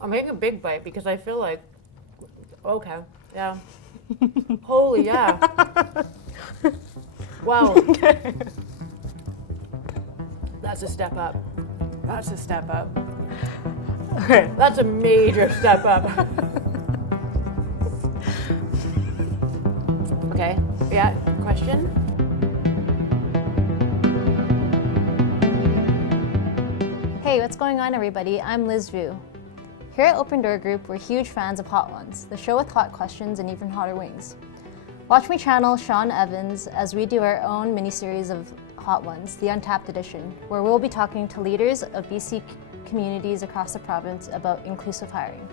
I'm taking a big bite because I feel like, okay, yeah. Holy, yeah. Wow. That's a step up. That's a step up. Okay. That's a major step up. Okay, yeah, question? Hey, what's going on, everybody? I'm Liz Vu. Here at Open Door Group, we're huge fans of Hot Ones, the show with hot questions and even hotter wings. Watch me channel Sean Evans as we do our own mini-series of Hot Ones, the UnTapped Edition, where we'll be talking to leaders of BC communities across the province about inclusive hiring.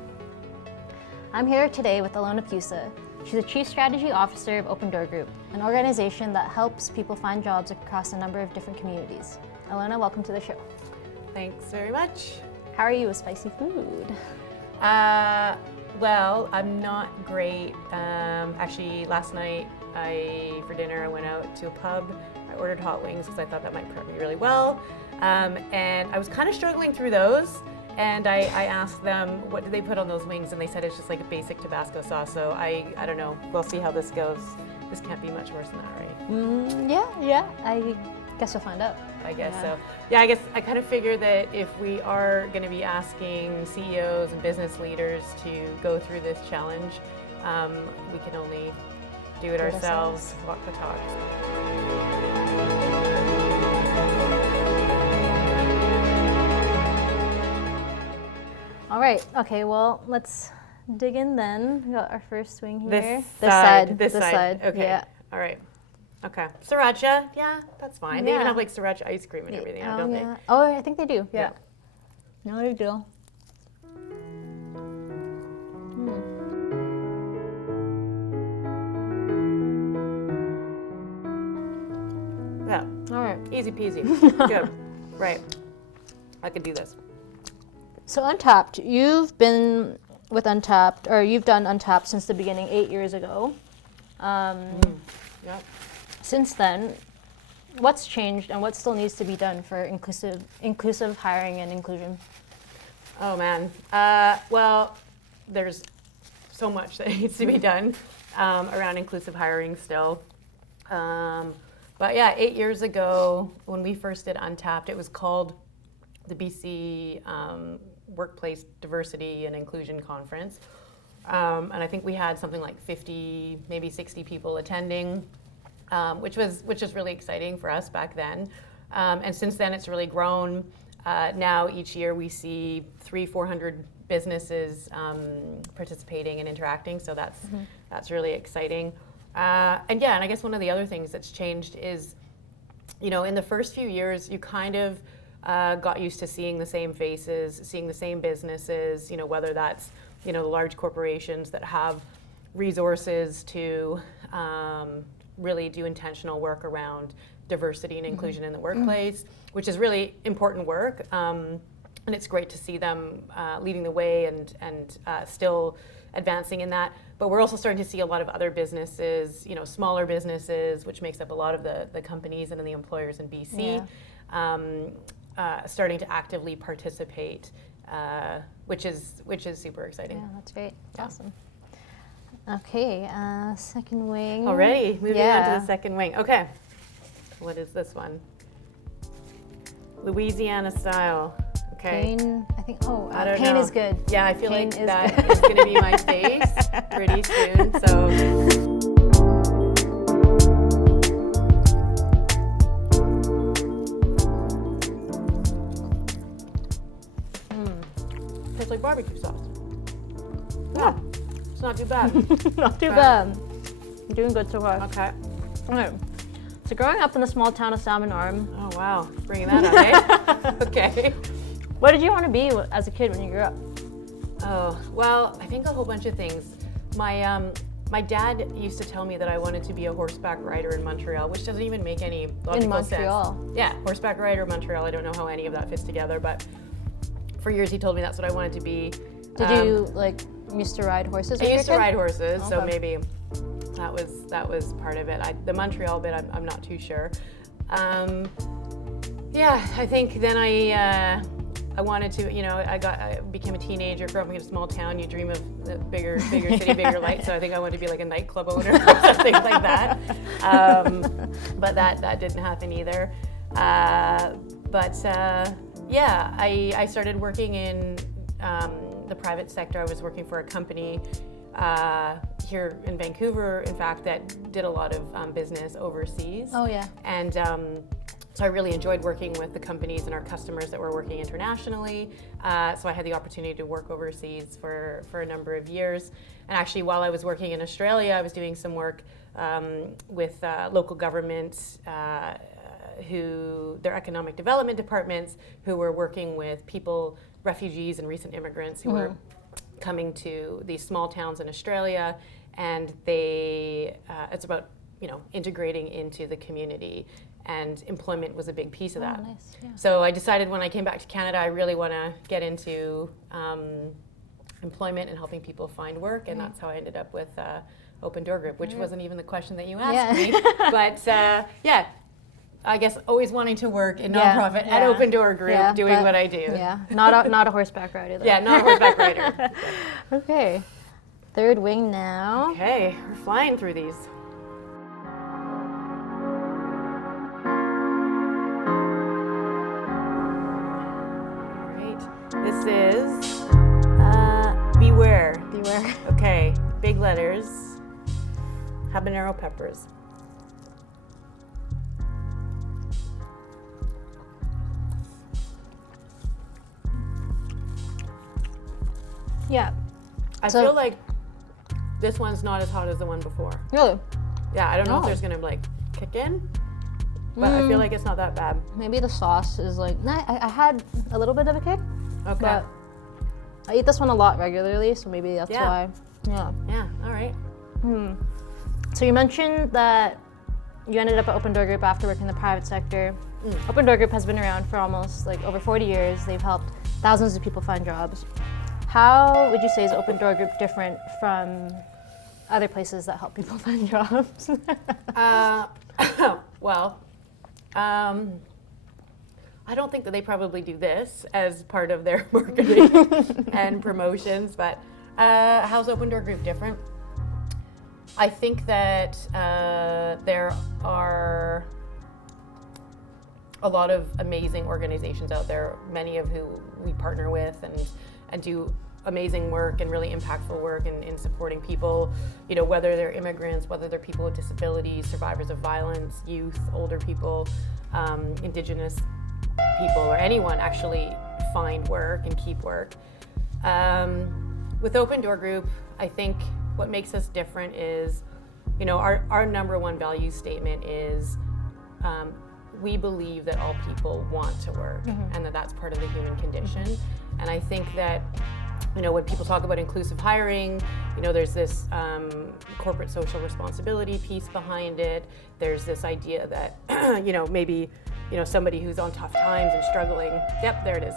I'm here today with Alona. She's the Chief Strategy Officer of Open Door Group, an organization that helps people find jobs across a number of different communities. Alona, welcome to the show. Thanks very much. How are you with spicy food? Well, I'm not great. Actually, last night for dinner I went out to a pub. I ordered hot wings because I thought that might prep me really well. And I was kind of struggling through those. And I asked them, what do they put on those wings? And they said it's just like a basic Tabasco sauce. So I don't know. We'll see how this goes. This can't be much worse than that, right? Yeah. I guess we'll find out. I guess so. Yeah, I guess I kind of figure that if we are going to be asking CEOs and business leaders to go through this challenge, we can only do it ourselves, walk the talk. All right, okay, well, let's dig in then. We got our first wing here. This side. Okay, yeah. all right. Okay, sriracha, yeah, that's fine. They even Yeah. have like sriracha ice cream and everything, don't they? Oh, I think they do, yeah. No big deal. Yeah, All right. easy peasy, good, right. I could do this. So UnTapped, you've been with UnTapped, or you've done UnTapped since the beginning 8 years ago. Yep. Since then, what's changed and what still needs to be done for inclusive hiring and inclusion? Oh man, well, there's so much that needs to be done around inclusive hiring still. But yeah, 8 years ago, when we first did UnTapped, it was called the BC Workplace Diversity and Inclusion Conference. And I think we had something like 50, maybe 60 people attending, which is really exciting for us back then. And since then, it's really grown. Now each year we see 300-400 businesses participating and interacting. So that's really exciting. And I guess one of the other things that's changed is, in the first few years, you kind of got used to seeing the same faces, seeing the same businesses, whether that's, the large corporations that have resources to really do intentional work around diversity and inclusion in the workplace, which is really important work. And it's great to see them leading the way and still advancing in that. But we're also starting to see a lot of other businesses, smaller businesses, which makes up a lot of the companies and the employers in BC, starting to actively participate, which is super exciting. Yeah, that's great. Awesome. Okay, second wing. Already moving on to the second wing. Okay, what is this one? Louisiana style. Okay. Pain, I think. Oh, I don't pain know. is good. Yeah, I feel Pain like is that good. is going to be my face pretty soon. So. Tastes like barbecue sauce. Yeah, it's not too bad. Not too bad. You're doing good so far. Okay. Okay. So growing up in the small town of Salmon Arm, Oh wow, bringing that up, eh? Okay. what did you want to be as a kid when you grew up? Oh, well, I think a whole bunch of things. My dad used to tell me that I wanted to be a horseback rider in Montreal, which doesn't even make any logical sense. Montreal? Yeah, horseback rider in Montreal. I don't know how any of that fits together, but for years he told me that's what I wanted to be. Did you used to ride horses? I used to ride horses, so Okay. maybe that was part of it. The Montreal bit, I'm not too sure. Yeah, I think then I I wanted to, I became a teenager, grew up in a small town. You dream of the bigger city, bigger life. So I think I wanted to be like a nightclub owner or something like that. But that didn't happen either. I started working in the private sector. I was working for a company here in Vancouver, in fact, that did a lot of business overseas. Oh, yeah. And so I really enjoyed working with the companies and our customers that were working internationally. So I had the opportunity to work overseas for a number of years. And actually, while I was working in Australia, I was doing some work with local governments, their economic development departments, who were working with people, refugees and recent immigrants who were coming to these small towns in Australia. And it's about integrating into the community. And employment was a big piece of that. Nice. Yeah. So I decided when I came back to Canada, I really want to get into employment and helping people find work, and that's how I ended up with Open Door Group, which wasn't even the question that you asked me. But I guess always wanting to work in nonprofit at Open Door Group, doing what I do. Yeah, not a horseback rider though. Yeah, not a horseback rider. Okay, third wing now. Okay, we're flying through these. This is Beware. Beware. Okay, big letters, habanero peppers. Yeah. I feel like this one's not as hot as the one before. Really? Yeah, I don't know if there's gonna kick in, but I feel like it's not that bad. Maybe the sauce is I had a little bit of a kick. Okay. But I eat this one a lot regularly, so maybe that's why. Yeah. Yeah, all right. So you mentioned that you ended up at Open Door Group after working in the private sector. Open Door Group has been around for almost over 40 years. They've helped thousands of people find jobs. How would you say is Open Door Group different from other places that help people find jobs? I don't think that they probably do this as part of their marketing and promotions, but how's Open Door Group different? I think that there are a lot of amazing organizations out there, many of who we partner with and do amazing work and really impactful work in supporting people, whether they're immigrants, whether they're people with disabilities, survivors of violence, youth, older people, Indigenous people, or anyone actually find work and keep work. With Open Door Group, I think what makes us different is, our number one value statement is we believe that all people want to work and that that's part of the human condition. And I think that, when people talk about inclusive hiring, there's this corporate social responsibility piece behind it. There's this idea that, maybe somebody who's on tough times and struggling, yep, there it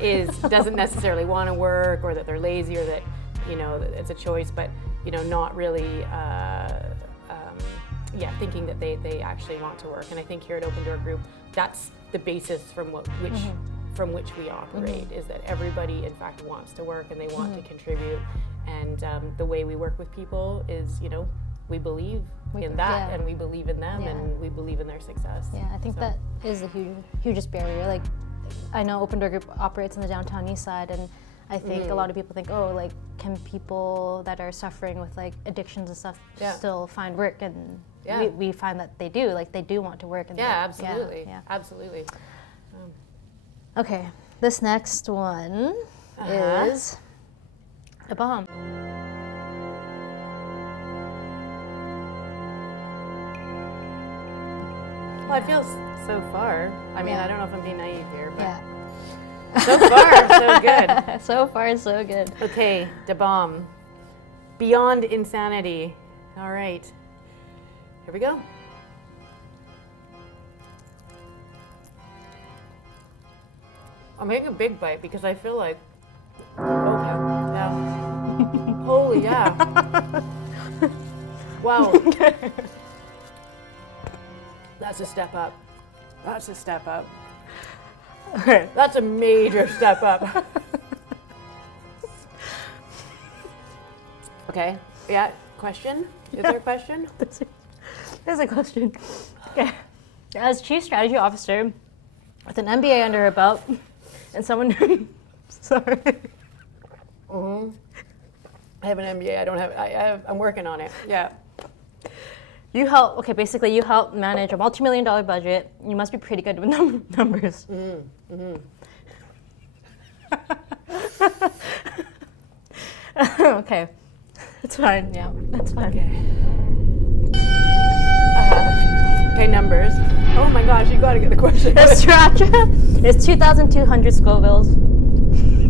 is doesn't necessarily want to work, or that they're lazy, or that, that it's a choice, but, not really, thinking that they actually want to work. And I think here at Open Door Group, that's the basis from which we operate, is that everybody, in fact, wants to work and they want to contribute. And the way we work with people is, we believe in that, and we believe in them, and we believe in their success. Yeah, I think that is the hugest barrier. I know Open Door Group operates in the downtown east side, and I think a lot of people think, can people that are suffering with addictions and stuff still find work? And we find that they do. They do want to work. And absolutely. Absolutely. Okay, this next one is a bomb. Well, I feel so far. I mean, I don't know if I'm being naive here, but so far, so good. So far, so good. Okay, the bomb. Beyond insanity. All right. Here we go. I'm making a big bite because I feel like, holy wow. That's a step up. That's a step up. Okay. That's a major step up. Okay. Yeah. Question? Is there a question? There's a question. Okay. As Chief Strategy Officer, with an MBA under her belt, and someone... Sorry. I have an MBA. I don't have. I'm working on it. Yeah. You help manage a multi-million-dollar budget. You must be pretty good with numbers. Okay. It's fine. Yeah, that's fine. Okay, numbers. Oh my gosh, you gotta get the question. Sriracha is 2,200 Scovilles.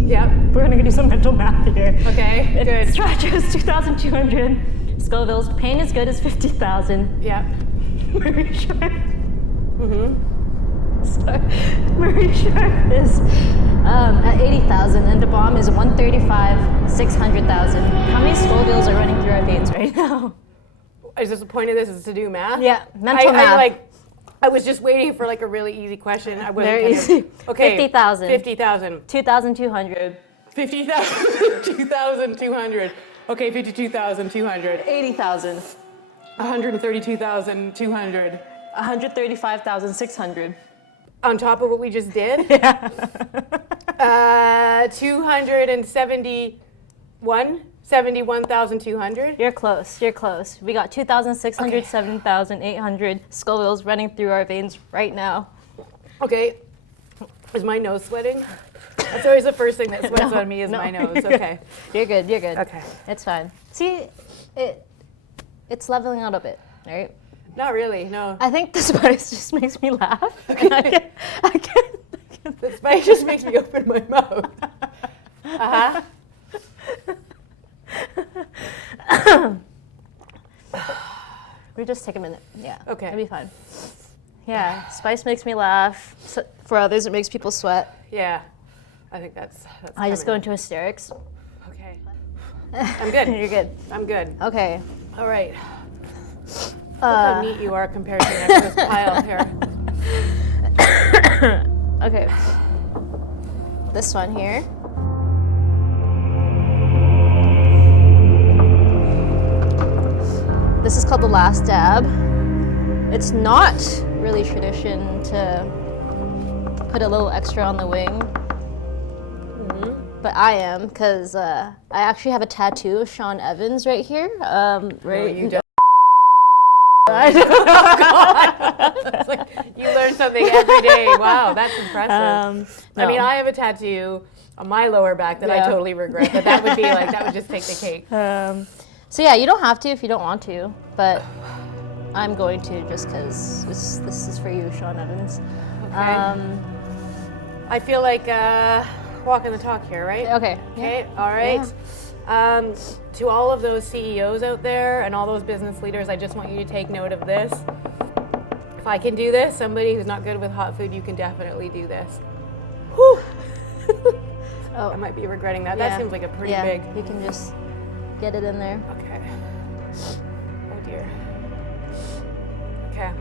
Yep. We're gonna do some mental math here. Okay, good. Sriracha is 2,200 Scovilles. Pain is good is 50,000. Yep. Marie Sharp. Sorry. Marie Sharp is at 80,000, and the bomb is 135, 600,000. How many Scovilles are running through our veins right now? Is this the point of this? Is to do math? Yeah, mental math. I was just waiting for like a really easy question. I wasn't Very easy. Okay. 50,000. 50,000. 2,200. 50,000. 2,200. Okay, 52,200. 80,000. 132,200. 135,600. On top of what we just did? Yeah. 71,200. You're close. We got 2,600, 7,800 Scovilles running through our veins right now. Okay. Is my nose sweating? That's always the first thing that sweats on me is my nose. Okay. You're good. Okay. It's fine. See, it's leveling out a bit, right? Not really, no. I think the spice just makes me laugh. Okay. I can't. The spice just makes me open my mouth. We just take a minute. Yeah. Okay. It'll be fine. Yeah. Spice makes me laugh. So for others, it makes people sweat. Yeah. I think that's I just go into hysterics. Okay. I'm good. You're good. I'm good. Okay. All right. Look how neat you are compared to the next pile here. Okay. This one here. This is called the last dab. It's not really tradition to put a little extra on the wing. But I am, because I actually have a tattoo of Sean Evans right here. No, you don't. It's like you learn something every day. Wow, that's impressive. No. I mean, I have a tattoo on my lower back that I totally regret, but that would be like, that would just take the cake. So yeah, you don't have to if you don't want to, but I'm going to just because this is for you, Sean Evans. Okay. I feel like walking the talk here, right? Okay. Okay, all right. Yeah. To all of those CEOs out there and all those business leaders, I just want you to take note of this. If I can do this, somebody who's not good with hot food, you can definitely do this. Whew. Oh, I might be regretting that. yeah. That seems like a pretty yeah, big. you can just get it in there. Okay. Oh dear. Okay.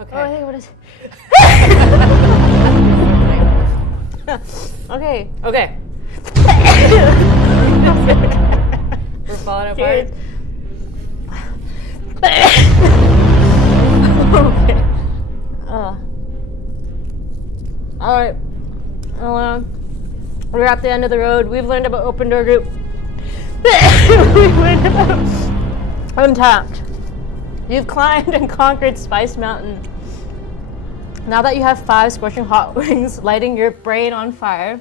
Okay. Oh, hey, what is Okay. Okay. We're falling apart. Cheers. Okay. All right. Alona, we're at the end of the road. We've learned about Open Door Group. We've learned about UnTapped. You've climbed and conquered Spice Mountain. Now that you have 5 scorching hot wings lighting your brain on fire,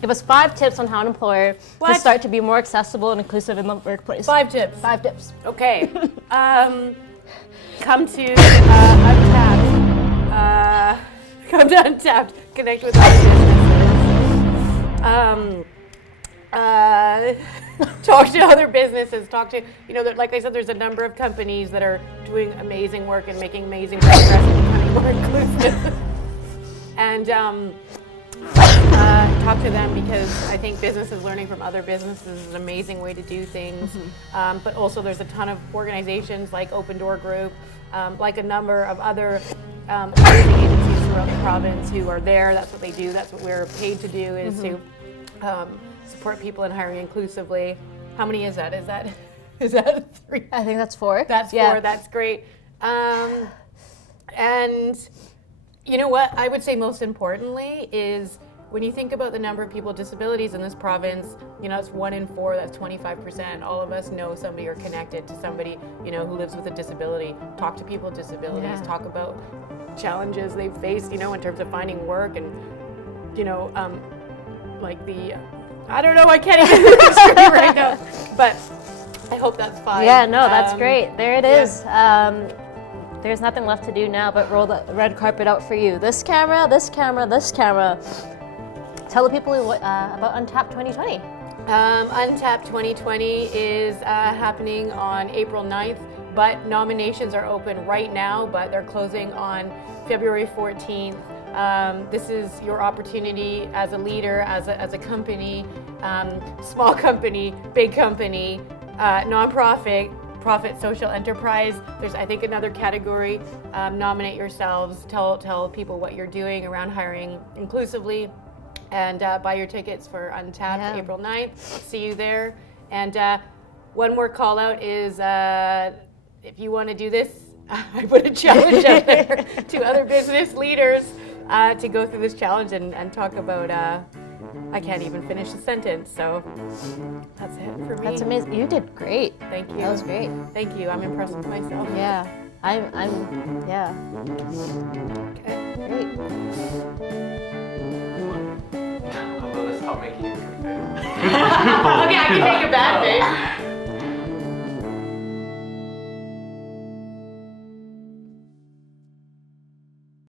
give us 5 tips on how an employer can start to be more accessible and inclusive in the workplace. 5 tips. 5 tips. Okay. Come to UnTapped. Come to UnTapped. Connect with other businesses. Talk to other businesses. Talk to, like I said, there's a number of companies that are doing amazing work and making amazing progress and becoming more inclusive. And talk to them because I think business is learning from other businesses is an amazing way to do things. But also there's a ton of organizations like Open Door Group, like a number of other hiring agencies throughout the province who are there. That's what they do. That's what we're paid to do, is to support people in hiring inclusively. How many is that? Is that 3? I think that's 4. That's 4. That's great. And you know what? I would say most importantly is when you think about the number of people with disabilities in this province, you know, it's 1 in 4, that's 25%. All of us know somebody or connected to somebody, you know, who lives with a disability. Talk to people with disabilities, talk about challenges they've faced, you know, in terms of finding work and, you know, like I don't know, I can't even scream right now, but I hope that's fine. Yeah, no, that's great. There it is. There's nothing left to do now but roll the red carpet out for you. This camera, this camera, this camera. Tell the people about UnTapped 2020. UnTapped 2020 is happening on April 9th, but nominations are open right now, but they're closing on February 14th. This is your opportunity as a leader, as a company, small company, big company, nonprofit, profit, social enterprise. There's, I think, another category. Nominate yourselves. Tell people what you're doing around hiring inclusively, and buy your tickets for UnTapped April 9th. See you there. And one more call out is if you want to do this, I put a challenge out there to other business leaders to go through this challenge and talk about, I can't even finish the sentence, so that's it for me. That's amazing. You did great. Thank you. That was great. Thank you. I'm impressed with myself. Yeah. Yeah. Okay. Great. Alona, stop making it. Okay, I can make a bad face.